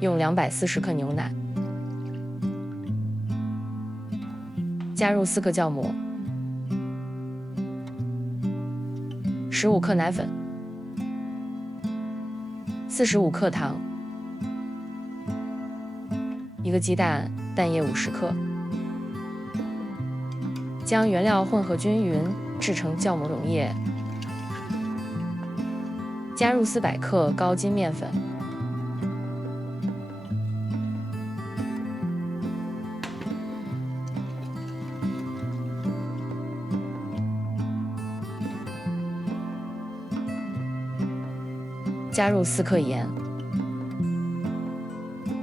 用240克牛奶，加入4克酵母，15克奶粉，45克糖，1个鸡蛋，蛋液50克。将原料混合均匀，制成酵母溶液。加入400克高筋面粉，加入4克盐。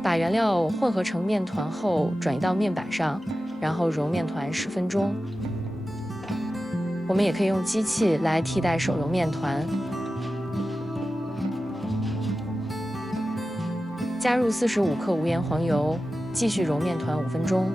把原料混合成面团后，转移到面板上，然后揉面团10分钟。我们也可以用机器来替代手揉面团。加入45克无盐黄油，继续揉面团5分钟。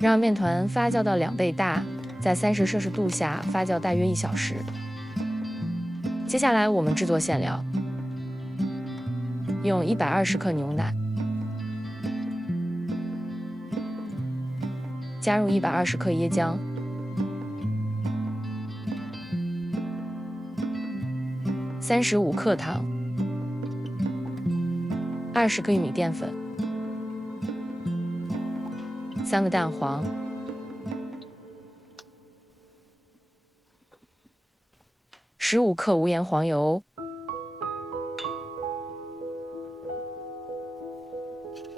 让面团发酵到2倍大，在30摄氏度下发酵大约1小时。接下来我们制作馅料，用120克牛奶，加入120克椰浆，35克糖，20克玉米淀粉。3个蛋黄，15克无盐黄油，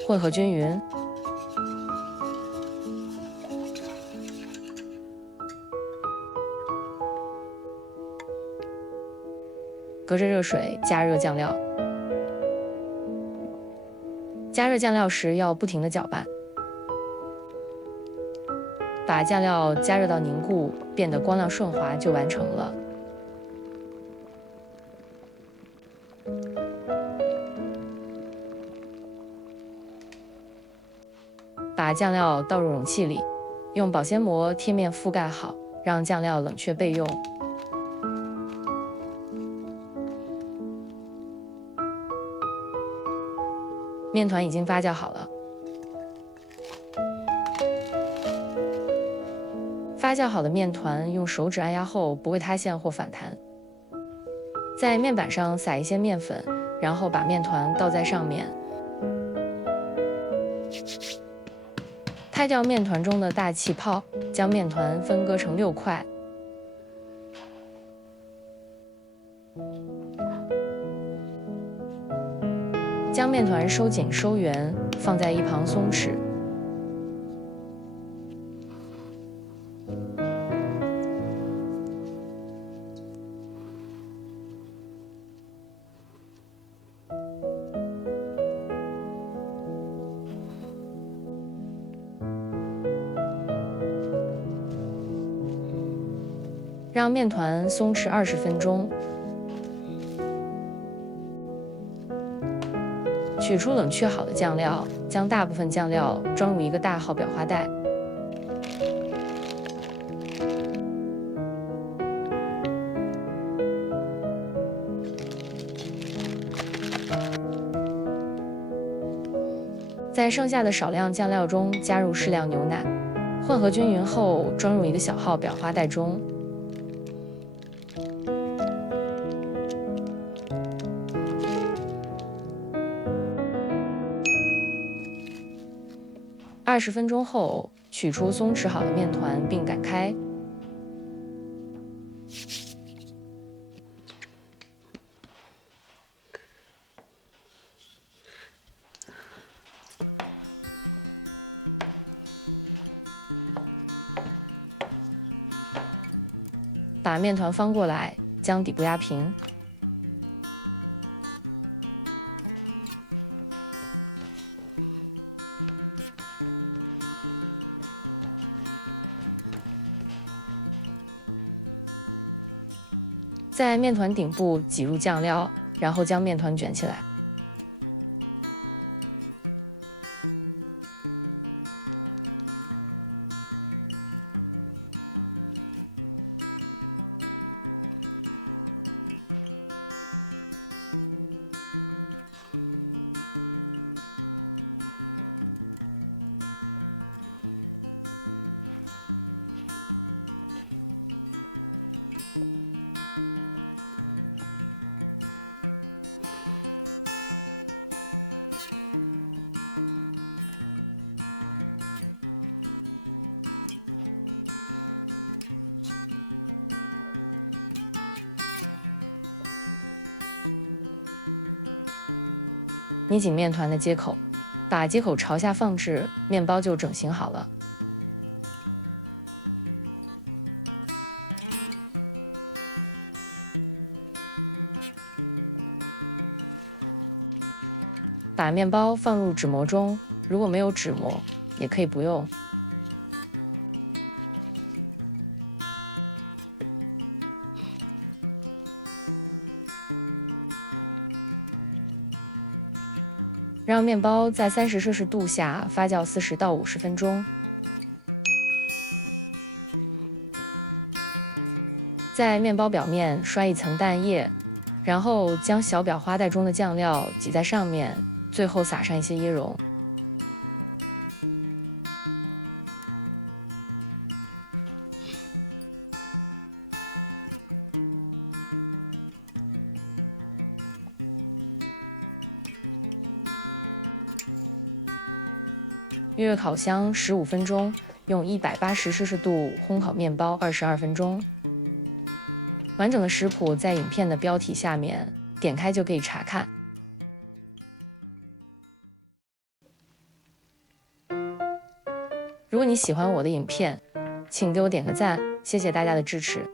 混合均匀。隔着热水加热酱料，加热酱料时要不停地搅拌。把酱料加热到凝固，变得光亮顺滑就完成了。把酱料倒入容器里，用保鲜膜贴面覆盖好，让酱料冷却备用。面团已经发酵好了。发酵好的面团用手指按压后不会塌陷或反弹。在面板上撒一些面粉，然后把面团倒在上面，拍掉面团中的大气泡，将面团分割成6块。将面团收紧收圆，放在一旁松弛。让面团松弛20分钟。取出冷却好的酱料，将大部分酱料装入一个大号裱花袋。在剩下的少量酱料中加入适量牛奶，混合均匀后装入一个小号裱花袋中。20分钟后，取出松弛好的面团并擀开。把面团翻过来，将底部压平。在面团顶部挤入酱料，然后将面团卷起来。捏紧面团的接口，把接口朝下放置，面包就整形好了。把面包放入纸模中，如果没有纸模，也可以不用。让面包在30°C下发酵40到50分钟。在面包表面刷一层蛋液，然后将小裱花袋中的酱料挤在上面，最后撒上一些椰蓉。预热烤箱15分钟，用180°C烘烤面包22分钟。完整的食谱在影片的标题下面，点开就可以查看。如果你喜欢我的影片，请给我点个赞，谢谢大家的支持。